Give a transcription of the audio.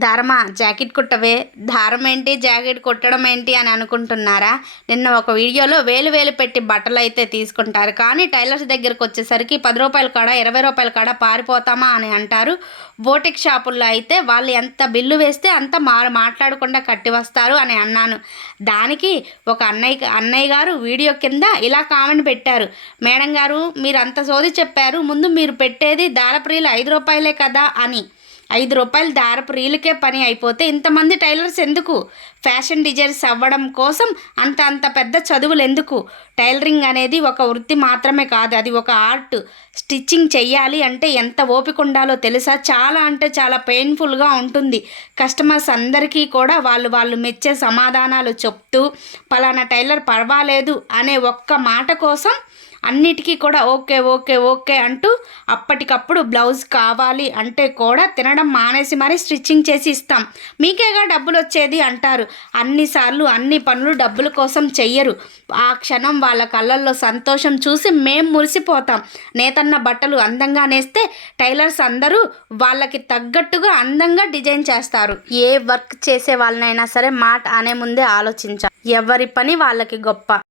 దారమా jacket కుట్టవే. దారం ఏంటి jacket కుట్టడం ఏంటి అని అనుకుంటున్నారా? నిన్న ఒక వీడియోలో వేలు వేలు పెట్టి బట్టలు అయితే తీసుకుంటారు. కానీ టైలర్స్ దగ్గరకు వచ్చేసరికి పది రూపాయల కాడ ఇరవై రూపాయల కాడ పారిపోతామా అని అంటారు. బోటిక్ షాపుల్లో అయితే వాళ్ళు ఎంత బిల్లు వేస్తే అంత మా మాట్లాడకుండా కట్టి వస్తారు అని అన్నాను. దానికి ఒక అన్నయ్య అన్నయ్య గారు వీడియో కింద ఇలా కామెంట్ పెట్టారు. మేడం గారు మీరు అంత సోది చెప్పారు. ముందు మీరు పెట్టేది దారప్రియులు ఐదు రూపాయలే కదా అని. ఐదు రూపాయలు దారపు రీలుకే పని అయిపోతే ఇంతమంది టైలర్స్ ఎందుకు? ఫ్యాషన్ డిజైన్స్ అవ్వడం కోసం అంత అంత పెద్ద చదువులు ఎందుకు? టైలరింగ్ అనేది ఒక వృత్తి మాత్రమే కాదు అది ఒక ఆర్ట్. స్టిచ్చింగ్ చెయ్యాలి అంటే ఎంత ఓపిక ఉండాలో తెలుసా? చాలా అంటే చాలా పెయిన్ఫుల్గా ఉంటుంది. కస్టమర్స్ అందరికీ కూడా వాళ్ళు వాళ్ళు మెచ్చే సమాధానాలు చెప్తూ పలానా టైలర్ పర్వాలేదు అనే ఒక్క మాట కోసం అన్నిటికీ కూడా ఓకే ఓకే ఓకే అంటూ అప్పటికప్పుడు బ్లౌజ్ కావాలి అంటే కూడా తినడం మానేసి మరీ స్టిచ్చింగ్ చేసి ఇస్తాం. మీకేగా డబ్బులు వచ్చేది అంటారు అన్నిసార్లు అన్ని పనులు డబ్బుల కోసం చెయ్యరు. ఆ క్షణం వాళ్ళ కళ్ళల్లో సంతోషం చూసి మేం మురిసిపోతాం. నేతన్న బట్టలు అందంగా నేస్తే టైలర్స్ అందరూ వాళ్ళకి తగ్గట్టుగా అందంగా డిజైన్ చేస్తారు. ఏ వర్క్ చేసే వాళ్ళనైనా సరే మాట అనే ముందే ఆలోచించాలి ఎవరి పని వాళ్ళకి గొప్ప.